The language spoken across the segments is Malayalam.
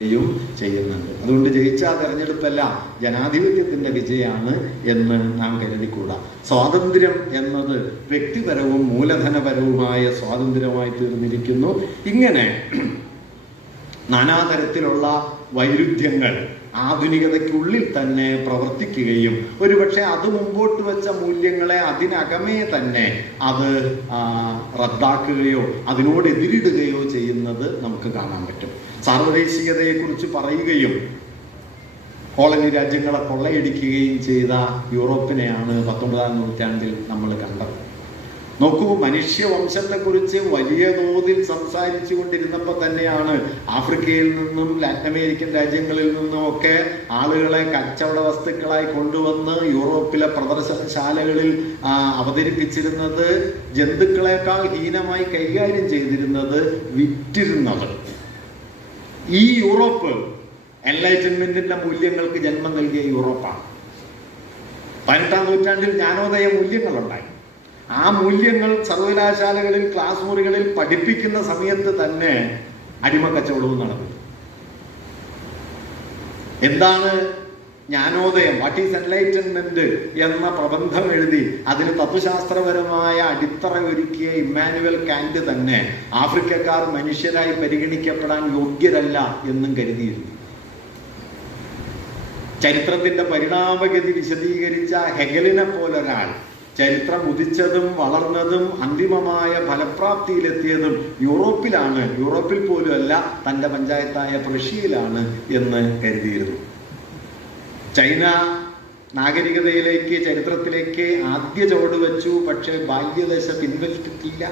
ചെയ്യുന്നുണ്ട്. അതുകൊണ്ട് ജയിച്ച തെരഞ്ഞെടുപ്പല്ല ജനാധിപത്യത്തിന്റെ വിജയമാണ് എന്ന് നാം കരുതിക്കൂടാ. സ്വാതന്ത്ര്യം എന്നത് വ്യക്തിപരവും മൂലധനപരവുമായ സ്വാതന്ത്ര്യമായി തീർന്നിരിക്കുന്നു. ഇങ്ങനെ നാനാതരത്തിലുള്ള വൈരുദ്ധ്യങ്ങൾ ആധുനികതയ്ക്കുള്ളിൽ തന്നെ പ്രവർത്തിക്കുകയും ഒരുപക്ഷെ അത് മുമ്പോട്ട് വെച്ച മൂല്യങ്ങളെ അതിനകമേ തന്നെ അത് റദ്ദാക്കുകയോ അതിനോട് എതിരിടുകയോ ചെയ്യുന്നത് നമുക്ക് കാണാൻ പറ്റും. സാർവദേശികതയെക്കുറിച്ച് പറയുകയും കോളനി രാജ്യങ്ങളെ കൊള്ളയടിക്കുകയും ചെയ്ത യൂറോപ്പിനെയാണ് 19ാം നൂറ്റാണ്ടിൽ നമ്മൾ കണ്ടത്. നോക്കൂ, മനുഷ്യവംശത്തെക്കുറിച്ച് വലിയ തോതിൽ സംസാരിച്ചു കൊണ്ടിരുന്നപ്പോൾ തന്നെയാണ് ആഫ്രിക്കയിൽ നിന്നും ലാറ്റിൻ അമേരിക്കൻ രാജ്യങ്ങളിൽ നിന്നും ഒക്കെ ആളുകളെ കച്ചവട വസ്തുക്കളായി കൊണ്ടുവന്ന് യൂറോപ്പിലെ പ്രദർശനശാലകളിൽ അവതരിപ്പിച്ചിരുന്നത്, ജന്തുക്കളെക്കാൾ ഹീനമായി കൈകാര്യം ചെയ്തിരുന്നത്, വിറ്റിരുന്നത്. ഈ യൂറോപ്പ് എൻലൈറ്റൻമെന്റിന്റെ മൂല്യങ്ങൾക്ക് ജന്മം നൽകിയ യൂറോപ്പാണ്. 18ാം നൂറ്റാണ്ടിൽ ജ്ഞാനോദയ മൂല്യങ്ങളുണ്ടായി. ആ മൂല്യങ്ങൾ സർവകലാശാലകളിൽ ക്ലാസ് മുറികളിൽ പഠിപ്പിക്കുന്ന സമയത്ത് തന്നെ അടിമക്കച്ചവടവും നടന്നു. എന്താണ് ജ്ഞാനോദയം, വാട്ട് ഈസ് എൻലൈറ്റൻമെന്റ് എന്ന പ്രബന്ധം എഴുതി അതിന് തത്വശാസ്ത്രപരമായ അടിത്തറ ഒരുക്കിയ ഇമ്മാനുവൽ കാന്റ് തന്നെ ആഫ്രിക്കക്കാർ മനുഷ്യരായി പരിഗണിക്കപ്പെടാൻ യോഗ്യരല്ല എന്നും കരുതിയിരുന്നു. ചരിത്രത്തിന്റെ പരിണാമഗതി വിശദീകരിച്ച ഹെഗലിനെ പോലൊരാൾ ചരിത്രം ഉദിച്ചതും വളർന്നതും അന്തിമമായ ഫലപ്രാപ്തിയിലെത്തിയതും യൂറോപ്പിലാണ്, യൂറോപ്പിൽ പോലും അല്ല, തൻ്റെ പഞ്ചായത്തായ പ്രഷ്യയിലാണ് എന്ന് കരുതിയിരുന്നു. ചൈന നാഗരികതയിലേക്ക്, ചരിത്രത്തിലേക്ക് ആദ്യ ചുവട് വെച്ചു, പക്ഷെ ബാല്യദശ പിൻവലിച്ചിട്ടില്ല.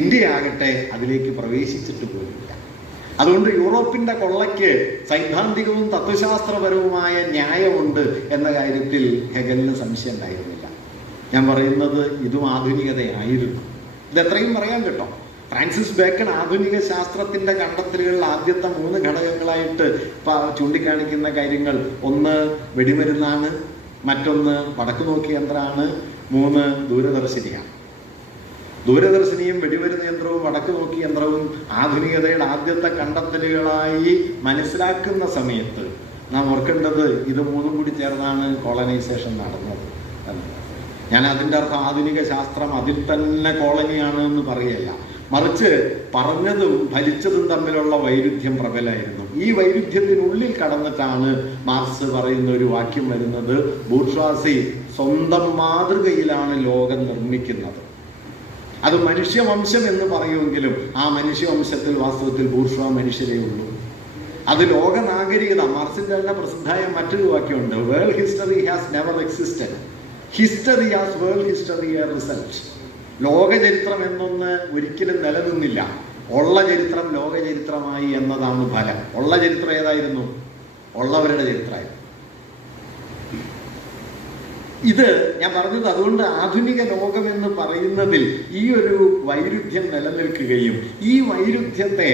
ഇന്ത്യയാകട്ടെ അതിലേക്ക് പ്രവേശിച്ചിട്ട് പോലില്ല. അതുകൊണ്ട് യൂറോപ്പിന്റെ കൊള്ളയ്ക്ക് സൈദ്ധാന്തികവും തത്വശാസ്ത്രപരവുമായ ന്യായമുണ്ട് എന്ന കാര്യത്തിൽ ഹെഗലിന് സംശയം ഉണ്ടായിരുന്നില്ല. ഞാൻ പറയുന്നത് ഇതും ആധുനികതയായിരുന്നു. ഇതെത്രയും പറയാൻ കേട്ടോ. ഫ്രാൻസിസ് ബേക്കൺ ആധുനിക ശാസ്ത്രത്തിന്റെ കണ്ടെത്തലുകളിൽ ആദ്യത്തെ 3 ഘടകങ്ങളായിട്ട് ചൂണ്ടിക്കാണിക്കുന്ന കാര്യങ്ങൾ: 1 വെടിമരുന്നാണ്, മറ്റൊന്ന് വടക്കു നോക്കി യന്ത്രമാണ്, 3 ദൂരദർശിനിയാണ്. ദൂരദർശിനിയും വെടിമരുന്ന് യന്ത്രവും വടക്കു നോക്കി യന്ത്രവും ആധുനികതയുടെ ആദ്യത്തെ കണ്ടെത്തലുകളായി മനസ്സിലാക്കുന്ന സമയത്ത് നാം ഓർക്കേണ്ടത് ഇത് 3 കൂടി ചേർന്നാണ് കോളനൈസേഷൻ നടന്നത്. ഞാൻ അതിൻ്റെ അർത്ഥം ആധുനിക ശാസ്ത്രം അതിൽ തന്നെ കോളനിയാണ് എന്ന് പറയല്ല, മറിച്ച് പറഞ്ഞതും ഫലിച്ചതും തമ്മിലുള്ള വൈരുദ്ധ്യം പ്രബലമായിരുന്നു. ഈ വൈരുദ്ധ്യത്തിനുള്ളിൽ കടന്നിട്ടാണ് മാർക്സ് പറയുന്ന ഒരു വാക്യം വരുന്നത്: ബൂർഷ്വാസി സ്വന്തം മാതൃകയിലാണ് ലോകം നിർമ്മിക്കുന്നത്. അത് മനുഷ്യവംശം എന്ന് പറയുമെങ്കിലും ആ മനുഷ്യവംശത്തിൽ വാസ്തവത്തിൽ ബൂർഷ്വാ മനുഷ്യരേ ഉള്ളൂ. അത് ലോക നാഗരികത. മാർക്സിന്റെ തന്നെ പ്രസിദ്ധമായ മറ്റൊരു വാക്യമുണ്ട്: world history has never existed, history has world history a result. ലോക ചരിത്രം എന്നൊന്ന് ഒരിക്കലും നിലനിന്നില്ല, ഉള്ള ചരിത്രം ലോക ചരിത്രമായി എന്നതാണ് ഫലം. ഉള്ള ചരിത്രം ഏതായിരുന്നു? ഉള്ളവരുടെ ചരിത്രമായിരുന്നു. ഇത് ഞാൻ പറഞ്ഞത് അതുകൊണ്ട് ആധുനിക ലോകം എന്ന് പറയുന്നതിൽ ഈ ഒരു വൈരുദ്ധ്യം നിലനിൽക്കുകയും ഈ വൈരുദ്ധ്യത്തെ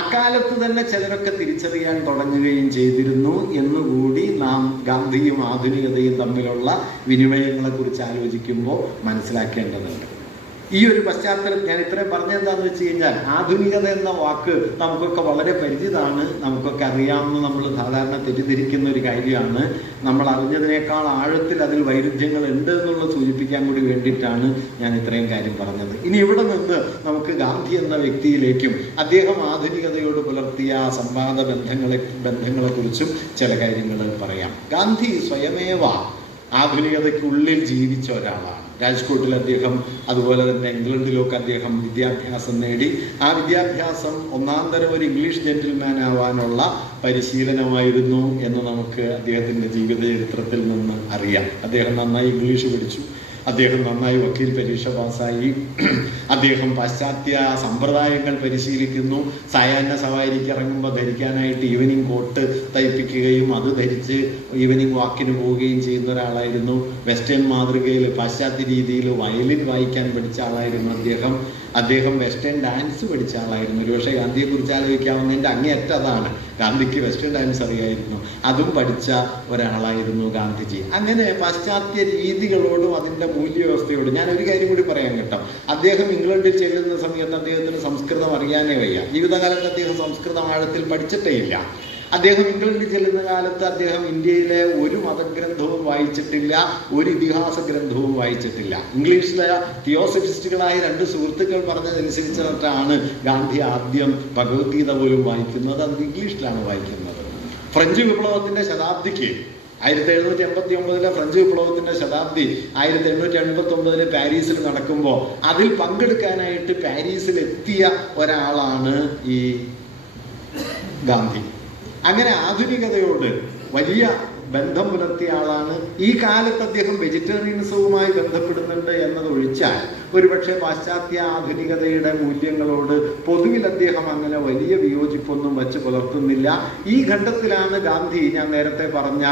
അക്കാലത്ത് തന്നെ ചിലരൊക്കെ തിരിച്ചറിയാൻ തുടങ്ങുകയും ചെയ്തിരുന്നു എന്നുകൂടി നാം ഗാന്ധിയും ആധുനികതയും തമ്മിലുള്ള വിനിമയങ്ങളെ കുറിച്ച് ആലോചിക്കുമ്പോൾ മനസ്സിലാക്കേണ്ടതുണ്ട്. ഈ ഒരു പശ്ചാത്തലം ഞാൻ ഇത്രയും പറഞ്ഞെന്താന്ന് വെച്ച് കഴിഞ്ഞാൽ, ആധുനികത എന്ന വാക്ക് നമുക്കൊക്കെ വളരെ പരിചിതമാണ്, നമുക്കൊക്കെ അറിയാവുന്ന, നമ്മൾ സാധാരണ തെറ്റിദ്ധരിക്കുന്ന ഒരു കാര്യമാണ്. നമ്മൾ അറിഞ്ഞതിനേക്കാൾ ആഴത്തിൽ അതിൽ വൈരുദ്ധ്യങ്ങൾ ഉണ്ട് എന്നുള്ളത് സൂചിപ്പിക്കാൻ കൂടി വേണ്ടിയിട്ടാണ് ഞാൻ ഇത്രയും കാര്യം പറഞ്ഞത്. ഇനി ഇവിടെ നിന്ന് നമുക്ക് ഗാന്ധി എന്ന വ്യക്തിയിലേക്കും അദ്ദേഹം ആധുനികതയോട് പുലർത്തിയ സംവാദ ബന്ധങ്ങളെ കുറിച്ചും ചില കാര്യങ്ങൾ പറയാം. ഗാന്ധി സ്വയമേവ ആധുനികതയ്ക്കുള്ളിൽ ജീവിച്ച ഒരാളാണ്. രാജ്കോട്ടിൽ അദ്ദേഹം, അതുപോലെ തന്നെ ഇംഗ്ലണ്ടിലൊക്കെ അദ്ദേഹം വിദ്യാഭ്യാസം നേടി. ആ വിദ്യാഭ്യാസം ഒന്നാന്തരം ഒരു ഇംഗ്ലീഷ് ജെന്റിൽമാൻ ആവാനുള്ള പരിശീലനമായിരുന്നു എന്ന് നമുക്ക് അദ്ദേഹത്തിൻ്റെ ജീവിത ചരിത്രത്തിൽ നിന്ന് അറിയാം. അദ്ദേഹം നന്നായി ഇംഗ്ലീഷ് പഠിച്ചു, അദ്ദേഹം നന്നായി വക്കീൽ പരീക്ഷ പാസ്സായി, അദ്ദേഹം പാശ്ചാത്യ സമ്പ്രദായങ്ങൾ പരിശീലിക്കുന്നു. സായാഹ്ന സവാരിക്ക് ഇറങ്ങുമ്പോൾ ധരിക്കാനായിട്ട് ഈവനിങ് കോട്ട് തയ്പ്പിക്കുകയും അത് ധരിച്ച് ഈവനിങ് വാക്കിന് പോവുകയും ചെയ്യുന്ന ഒരാളായിരുന്നു. വെസ്റ്റേൺ മാതൃകയിൽ, പാശ്ചാത്യ രീതിയിൽ വയലിൻ വായിക്കാൻ പഠിച്ച ആളായിരുന്നു അദ്ദേഹം. അദ്ദേഹം വെസ്റ്റേൺ ഡാൻസ് പഠിച്ച ആളായിരുന്നു. ഒരുപക്ഷെ ഗാന്ധിയെക്കുറിച്ച് ആലോചിക്കാവുന്നതിൻ്റെ അങ്ങേയറ്റം അതാണ്. ഗാന്ധിക്ക് വെസ്റ്റേൺ ഡാൻസ് അറിയായിരുന്നു, അതും പഠിച്ച ഒരാളായിരുന്നു ഗാന്ധിജി. അങ്ങനെ പാശ്ചാത്യ രീതികളോടും അതിൻ്റെ മൂല്യവ്യവസ്ഥയോടും ഞാൻ ഒരു കാര്യം കൂടി പറയാൻ കേട്ടോ. അദ്ദേഹം ഇംഗ്ലണ്ടിൽ ചെല്ലുന്ന സമയത്ത് അദ്ദേഹത്തിന് സംസ്കൃതം അറിയാനേ വയ്യ. ജീവിതകാലത്ത് അദ്ദേഹം സംസ്കൃതം ആഴത്തിൽ പഠിച്ചിട്ടേ ഇല്ല. അദ്ദേഹം ഇംഗ്ലണ്ടിൽ ചെല്ലുന്ന കാലത്ത് അദ്ദേഹം ഇന്ത്യയിലെ ഒരു മതഗ്രന്ഥവും വായിച്ചിട്ടില്ല, ഒരു ഇതിഹാസ ഗ്രന്ഥവും വായിച്ചിട്ടില്ല. ഇംഗ്ലീഷിലെ തിയോസഫിസ്റ്റുകളായ രണ്ട് സുഹൃത്തുക്കൾ പറഞ്ഞതനുസരിച്ചിട്ടാണ് ഗാന്ധി ആദ്യം ഭഗവത്ഗീത പോലും വായിക്കുന്നത്. അത് ഇംഗ്ലീഷിലാണ് വായിക്കുന്നത്. ഫ്രഞ്ച് വിപ്ലവത്തിന്റെ ശതാബ്ദിക്ക് 1789 ഫ്രഞ്ച് വിപ്ലവത്തിന്റെ ശതാബ്ദി 1889 പാരീസിൽ നടക്കുമ്പോൾ അതിൽ പങ്കെടുക്കാനായിട്ട് പാരീസിൽ എത്തിയ ഒരാളാണ് ഈ ഗാന്ധി. അങ്ങനെ ആധുനികതയോട് വലിയ ബന്ധം പുലർത്തിയ ആളാണ്. ഈ കാലത്ത് അദ്ദേഹം വെജിറ്റേറിയനിസവുമായി ബന്ധപ്പെടുന്നുണ്ട് എന്നതൊഴിച്ചാൽ ഒരുപക്ഷെ പാശ്ചാത്യ ആധുനികതയുടെ മൂല്യങ്ങളോട് പൊതുവിൽ അദ്ദേഹം അങ്ങനെ വലിയ വിയോജിപ്പൊന്നും വച്ച് പുലർത്തുന്നില്ല. ഈ ഘട്ടത്തിലാണ് ഗാന്ധി ഞാൻ നേരത്തെ പറഞ്ഞ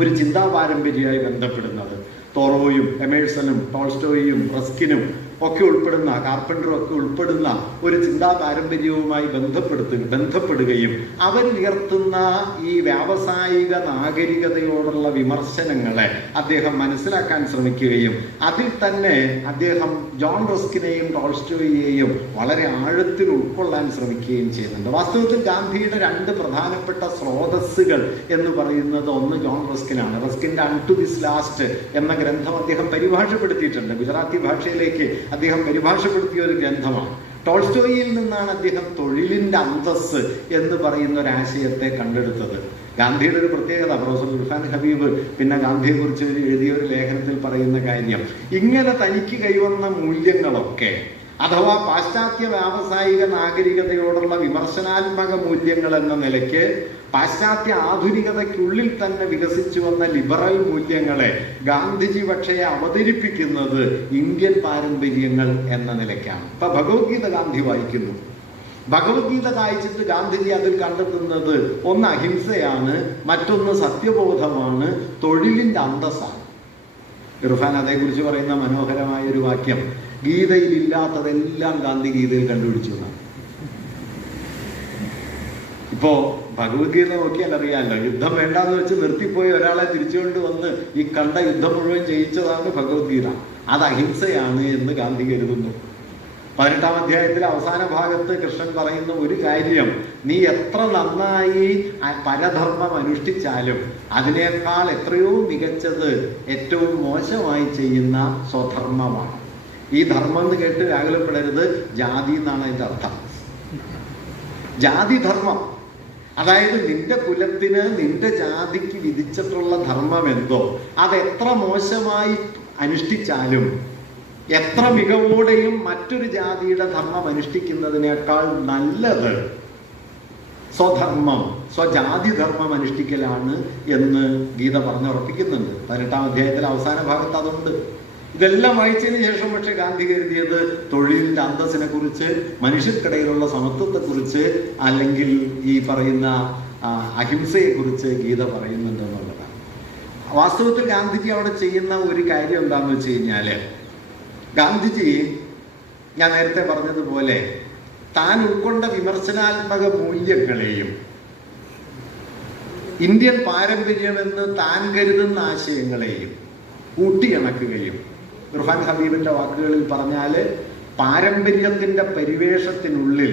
ഒരു ചിന്താ പാരമ്പര്യമായി ബന്ധപ്പെടുന്നത്. തോറോയും എമേഴ്സണും ടോൾസ്റ്റോയും റസ്കിനും ഒക്കെ ഉൾപ്പെടുന്ന, കാർപ്പൻറ്ററും ഒക്കെ ഉൾപ്പെടുന്ന ഒരു ചിന്താ പാരമ്പര്യവുമായി ബന്ധപ്പെടുകയും അവരുയർത്തുന്ന ഈ വ്യാവസായിക നാഗരികതയോടുള്ള വിമർശനങ്ങളെ അദ്ദേഹം മനസ്സിലാക്കാൻ ശ്രമിക്കുകയും അതിൽ തന്നെ അദ്ദേഹം ജോൺ റസ്കിനെയും ടോൾസ്റ്റോയെയും വളരെ ആഴത്തിൽ ഉൾക്കൊള്ളാൻ ശ്രമിക്കുകയും ചെയ്യുന്നുണ്ട്. വാസ്തവത്തിൽ ഗാന്ധിയുടെ രണ്ട് പ്രധാനപ്പെട്ട സ്രോതസ്സുകൾ എന്ന് പറയുന്നത് ഒന്ന് ജോൺ റസ്കിനാണ്. റസ്കിൻ്റെ അൺ ടു ദിസ് ലാസ്റ്റ് എന്ന ഗ്രന്ഥം അദ്ദേഹം പരിഭാഷപ്പെടുത്തിയിട്ടുണ്ട്. ഗുജറാത്തി ഭാഷയിലേക്ക് അദ്ദേഹം പരിഭാഷപ്പെടുത്തിയ ഒരു ഗ്രന്ഥമാണ്. ടോൾസ്റ്റോയിൽ നിന്നാണ് അദ്ദേഹം തൊഴിലിന്റെ അന്തസ്സ് എന്ന് പറയുന്ന ഒരു ആശയത്തെ കണ്ടെടുത്തത്. ഗാന്ധിയുടെ ഒരു പ്രത്യേകത, പ്രൊഫസർ ഇർഫാൻ ഹബീബ് പിന്നെ ഗാന്ധിയെ കുറിച്ച് എഴുതിയ ഒരു ലേഖനത്തിൽ പറയുന്ന കാര്യം, ഇങ്ങനെ തനിക്ക് കൈവന്ന മൂല്യങ്ങളൊക്കെ അഥവാ പാശ്ചാത്യ വ്യാവസായിക നാഗരികതയോടുള്ള വിമർശനാത്മക മൂല്യങ്ങൾ എന്ന നിലയ്ക്ക് പാശ്ചാത്യ ആധുനികതയ്ക്കുള്ളിൽ തന്നെ വികസിച്ചു വന്ന ലിബറൽ മൂല്യങ്ങളെ ഗാന്ധിജി പക്ഷേ അവതരിപ്പിക്കുന്നത് ഇന്ത്യൻ പാരമ്പര്യങ്ങൾ എന്ന നിലയ്ക്കാണ്. ഇപ്പൊ ഭഗവത്ഗീത ഗാന്ധി വായിക്കുന്നു. ഭഗവത്ഗീത വായിച്ചിട്ട് ഗാന്ധിജി അതിൽ കണ്ടെത്തുന്നത് ഒന്ന് അഹിംസയാണ്, മറ്റൊന്ന് സത്യബോധമാണ്, തൊഴിലിന്റെ അന്തസ്സാണ്. ഇർഫാൻ അതേക്കുറിച്ച് പറയുന്ന മനോഹരമായ ഒരു വാക്യം, ഗീതയിൽ ഇല്ലാത്തതെല്ലാം ഗാന്ധി ഗീതയിൽ കണ്ടുപിടിച്ചു എന്നാണ്. ഇപ്പോ ഭഗവത്ഗീത നോക്കിയാൽ അറിയാമല്ലോ, യുദ്ധം വേണ്ടാന്ന് വെച്ച് നിർത്തിപ്പോയി ഒരാളെ തിരിച്ചുകൊണ്ട് വന്ന് ഈ കണ്ട യുദ്ധം മുഴുവൻ ജയിച്ചതാണ് ഭഗവത്ഗീത. അത് അഹിംസയാണ് എന്ന് ഗാന്ധി കരുതുന്നു. 18-ാം അധ്യായത്തിലെ അവസാന ഭാഗത്ത് കൃഷ്ണൻ പറയുന്ന ഒരു കാര്യം, നീ എത്ര നന്നായി പരധർമ്മം അനുഷ്ഠിച്ചാലും അതിനേക്കാൾ എത്രയോ മികച്ചത് ഏറ്റവും മോശമായി ചെയ്യുന്ന സ്വധർമ്മമാണ്. ഈ ധർമ്മം എന്ന് കേട്ട് വ്യാകുലപ്പെടരുത്, ജാതി എന്നാണ് അതിൻ്റെ അർത്ഥം. ജാതിധർമ്മം, അതായത് നിന്റെ കുലത്തിന് നിന്റെ ജാതിക്ക് വിധിച്ചിട്ടുള്ള ധർമ്മം എന്തോ അതെത്ര മോശമായി അനുഷ്ഠിച്ചാലും എത്ര മികവോടെയും മറ്റൊരു ജാതിയുടെ ധർമ്മം അനുഷ്ഠിക്കുന്നതിനേക്കാൾ നല്ലത് സ്വധർമ്മം, സ്വജാതി ധർമ്മം അനുഷ്ഠിക്കലാണ് എന്ന് ഗീത പറഞ്ഞുറപ്പിക്കുന്നുണ്ട്. 18-ാം അധ്യായത്തിലെ അവസാന ഭാഗത്ത് അതുണ്ട്. ഇതെല്ലാം വായിച്ചതിന് ശേഷം പക്ഷെ ഗാന്ധി കരുതിയത് തൊഴിലിന്റെ അന്തസ്സിനെ കുറിച്ച്, മനുഷ്യർക്കിടയിലുള്ള സമത്വത്തെക്കുറിച്ച്, അല്ലെങ്കിൽ ഈ പറയുന്ന അഹിംസയെക്കുറിച്ച് ഗീത പറയുന്നുണ്ടെന്നുള്ളതാണ്. വാസ്തവത്തിൽ ഗാന്ധിജി അവിടെ ചെയ്യുന്ന ഒരു കാര്യം എന്താണെന്ന് വെച്ച് കഴിഞ്ഞാല്, ഗാന്ധിജി ഞാൻ നേരത്തെ പറഞ്ഞതുപോലെ താൻ ഉൾക്കൊണ്ട വിമർശനാത്മക മൂല്യങ്ങളെയും ഇന്ത്യൻ പാരമ്പര്യമെന്ന് താൻ കരുതുന്ന ആശയങ്ങളെയും കൂട്ടിയിണക്കുകയും, ഇർഫാൻ ഹബീബിന്റെ വാക്കുകളിൽ പറഞ്ഞാല് പാരമ്പര്യത്തിന്റെ പരിവേഷത്തിനുള്ളിൽ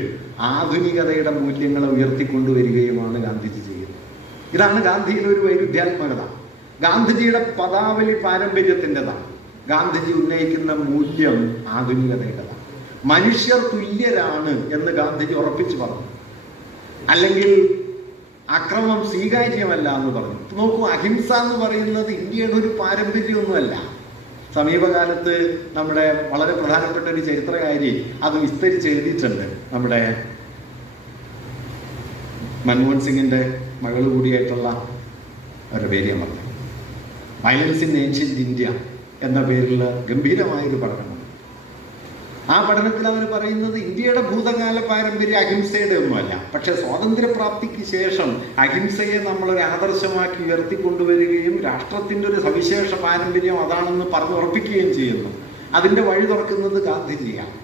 ആധുനികതയുടെ മൂല്യങ്ങളെ ഉയർത്തിക്കൊണ്ടുവരികയുമാണ് ഗാന്ധിജി ചെയ്യുന്നത്. ഇതാണ് ഗാന്ധിയുടെ ഒരു വൈരുദ്ധ്യാത്മകത. ഗാന്ധിജിയുടെ പദാവലി പാരമ്പര്യത്തിൻ്റെതാണ്. ഗാന്ധിജി ഉന്നയിക്കുന്ന മൂല്യം ആധുനികതയുടേതാണ്. മനുഷ്യർ തുല്യരാണ് എന്ന് ഗാന്ധിജി ഉറപ്പിച്ചു പറഞ്ഞു. അല്ലെങ്കിൽ അക്രമം സ്വീകാര്യമല്ല എന്ന് പറഞ്ഞു. നോക്കൂ, അഹിംസ എന്ന് പറയുന്നത് ഇന്ത്യയുടെ ഒരു പാരമ്പര്യമൊന്നുമല്ല. സമീപകാലത്ത് നമ്മുടെ വളരെ പ്രധാനപ്പെട്ട ഒരു ചരിത്രകാരി അത് വിസ്തരിച്ച് എഴുതിയിട്ടുണ്ട്. നമ്മുടെ മൻമോഹൻ സിംഗിന്റെ മകൾ കൂടിയായിട്ടുള്ള ഒരു പേര് ഞാൻ പറഞ്ഞു, വയലൻസ് ഇൻ ഏൻഷ്യന്റ് ഇന്ത്യ എന്ന പേരിൽ ഗംഭീരമായൊരു പഠനമാണ്. ആ പഠനത്തിൽ അവർ പറയുന്നത് ഇന്ത്യയുടെ ഭൂതകാല പാരമ്പര്യം അഹിംസയുടെ ഒന്നുമല്ല, പക്ഷെ സ്വാതന്ത്ര്യപ്രാപ്തിക്ക് ശേഷം അഹിംസയെ നമ്മളൊരു ആദർശമാക്കി ഉയർത്തിക്കൊണ്ടുവരികയും രാഷ്ട്രത്തിൻ്റെ ഒരു സവിശേഷ പാരമ്പര്യം അതാണെന്ന് പറഞ്ഞുറപ്പിക്കുകയും ചെയ്യുന്നു. അതിൻ്റെ വഴി തുറക്കുന്നത് ഗാന്ധിജിയാണ്.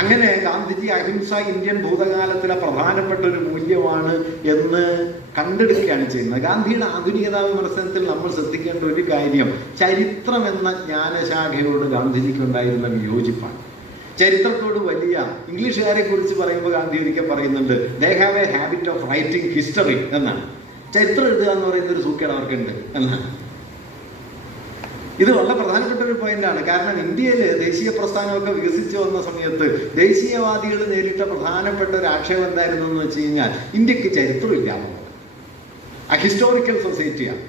അങ്ങനെ ഗാന്ധിജി അഹിംസ ഇന്ത്യൻ ഭൂതകാലത്തിലെ പ്രധാനപ്പെട്ട ഒരു മൂല്യമാണ് എന്ന് കണ്ടെടുക്കുകയാണ് ചെയ്യുന്നത്. ഗാന്ധിയുടെ ആധുനികതാ വിമർശനത്തിൽ നമ്മൾ ശ്രദ്ധിക്കേണ്ട ഒരു കാര്യം ചരിത്രം എന്ന ജ്ഞാനശാഖയോട് ഗാന്ധിജിക്ക് ഉണ്ടായിരുന്ന വിയോജിപ്പാണ്. ചരിത്രത്തോട് വലിയ ഇംഗ്ലീഷുകാരെ കുറിച്ച് പറയുമ്പോൾ ഗാന്ധി ഒരിക്കൽ പറയുന്നുണ്ട്, they have A habit of writing history എന്നാണ്. ചരിത്രം എഴുതുക എന്ന് പറയുന്ന ഒരു സൂക്കേട് അവർക്കുണ്ട് എന്നാണ്. ഇത് വളരെ പ്രധാനപ്പെട്ട ഒരു പോയിന്റാണ്. കാരണം ഇന്ത്യയിൽ ദേശീയ പ്രസ്ഥാനമൊക്കെ വികസിച്ചു വന്ന സമയത്ത് ദേശീയവാദികൾ നേരിട്ട പ്രധാനപ്പെട്ട ഒരു ആക്ഷേപം എന്തായിരുന്നു എന്ന് വെച്ച് കഴിഞ്ഞാൽ ഇന്ത്യക്ക് ചരിത്രമില്ല, അഹിസ്റ്റോറിക്കൽ സൊസൈറ്റിയാണ്.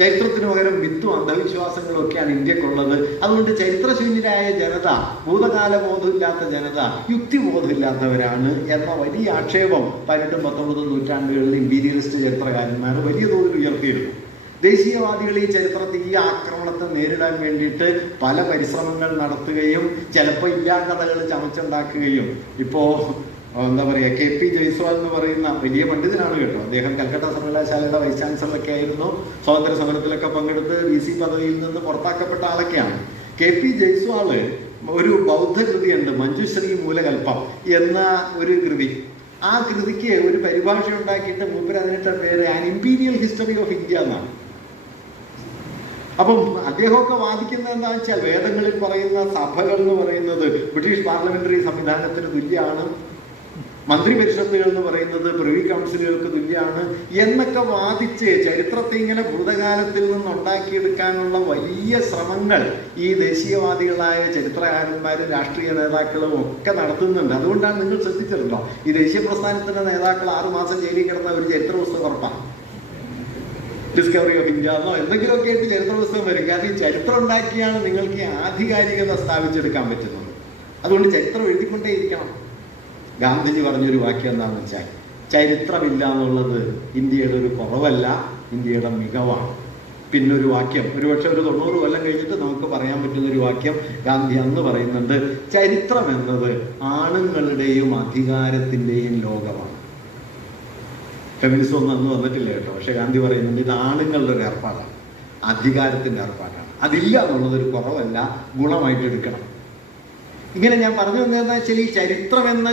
ചരിത്രത്തിന് പകരം മിത്തും അന്ധവിശ്വാസങ്ങളും ഒക്കെയാണ് ഇന്ത്യക്കുള്ളത്. അതുകൊണ്ട് ചരിത്രശൂന്യരായ ജനത, ഭൂതകാല ബോധമില്ലാത്ത ജനത, യുക്തിബോധമില്ലാത്തവരാണ് എന്ന വലിയ ആക്ഷേപം 18, 19 നൂറ്റാണ്ടുകളിൽ ഇമ്പീരിയലിസ്റ്റ് ചരിത്രകാരന്മാർ വലിയ തോതിൽ ഉയർത്തിയിരുന്നു. ദേശീയവാദികൾ ഈ ചരിത്രത്തിൽ ഈ ആക്രമണത്തെ നേരിടാൻ വേണ്ടിയിട്ട് പല പരിശ്രമങ്ങൾ നടത്തുകയും ചിലപ്പോൾ ഇല്ലാ കഥകൾ ചമച്ചുണ്ടാക്കുകയും, ഇപ്പോ എന്താ പറയുക, KP ജയ്സ്വാൾ എന്ന് പറയുന്ന വലിയ പണ്ഡിതനാണ് കേട്ടോ. അദ്ദേഹം കൽക്കട്ട സർവകലാശാലയുടെ വൈസ് ചാൻസലറൊക്കെ ആയിരുന്നു. സ്വാതന്ത്ര്യ സമരത്തിലൊക്കെ പങ്കെടുത്ത് VC പദവിയിൽ നിന്ന് പുറത്താക്കപ്പെട്ട ആളൊക്കെയാണ്. KP ജയ്സ്വാള് ഒരു ബൗദ്ധ കൃതിയുണ്ട്, മഞ്ജുശ്രീ മൂലകൽപ്പം എന്ന ഒരു കൃതി. ആ കൃതിക്ക് ഒരു പരിഭാഷ ഉണ്ടാക്കിയിട്ട് മൂപ്പര് അതിനിട്ട പേര് an imperial history of India എന്നാണ്. അപ്പം അദ്ദേഹമൊക്കെ വാദിക്കുന്നത് എന്താണെന്ന് വെച്ചാൽ വേദങ്ങളിൽ പറയുന്ന സഭകൾ എന്ന് പറയുന്നത് ബ്രിട്ടീഷ് പാർലമെന്ററി സംവിധാനത്തിന് തുല്യമാണ്, മന്ത്രി പരിഷത്തുകൾ എന്ന് പറയുന്നത് പ്രിവി കൗൺസിലുകൾക്ക് തുല്യമാണ് എന്നൊക്കെ വാദിച്ച് ചരിത്രത്തെ ഇങ്ങനെ ഭൂതകാലത്തിൽ നിന്നുണ്ടാക്കിയെടുക്കാനുള്ള വലിയ ശ്രമങ്ങൾ ഈ ദേശീയവാദികളായ ചരിത്രകാരന്മാരും രാഷ്ട്രീയ നേതാക്കളും ഒക്കെ നടത്തുന്നുണ്ട്. അതുകൊണ്ടാണ് നിങ്ങൾ ശ്രദ്ധിച്ചിട്ടുണ്ടോ, ഈ ദേശീയ പ്രസ്ഥാനത്തിന്റെ നേതാക്കൾ 6 മാസം ജയിലിൽ കിടന്ന ഒരു ചരിത്ര പുസ്തകം ഉറപ്പാണ്. ഡിസ്കവറി ഓഫ് ഇന്ത്യ എന്നോ എന്തെങ്കിലുമൊക്കെ ആയിട്ട് ചരിത്ര പുസ്തകം വരും. കാരണം ഈ ചരിത്രം ഉണ്ടാക്കിയാണ് നിങ്ങൾക്ക് ഈ ആധികാരികത സ്ഥാപിച്ചെടുക്കാൻ പറ്റുന്നത്. അതുകൊണ്ട് ചരിത്രം എഴുതിക്കൊണ്ടേയിരിക്കണം. ഗാന്ധിജി പറഞ്ഞൊരു വാക്യം എന്താണെന്ന് വെച്ചാൽ, ചരിത്രമില്ല എന്നുള്ളത് ഇന്ത്യയുടെ ഒരു കുറവല്ല, ഇന്ത്യയുടെ മികവാണ്. പിന്നൊരു വാക്യം, ഒരുപക്ഷെ ഒരു 90 കൊല്ലം കഴിഞ്ഞിട്ട് നമുക്ക് പറയാൻ പറ്റുന്ന ഒരു വാക്യം ഗാന്ധി അന്ന് പറയുന്നുണ്ട്, ചരിത്രം എന്നത് ആണുങ്ങളുടെയും അധികാരത്തിൻ്റെയും ലോകമാണ്. ഫെമിനിസം ഒന്നും അന്ന് വന്നിട്ടില്ല കേട്ടോ. പക്ഷെ ഗാന്ധി പറയുന്നുണ്ട് ഇത് ആണുങ്ങളുടെ ഒരു ഏർപ്പാടാണ്, അധികാരത്തിൻ്റെ ഏർപ്പാടാണ്. അതില്ല എന്നുള്ളതൊരു കുറവല്ല, ഗുണമായിട്ട് എടുക്കണം. ഇങ്ങനെ ഞാൻ പറഞ്ഞു തന്നതെന്ന് വെച്ചാൽ ഈ ചരിത്രം എന്ന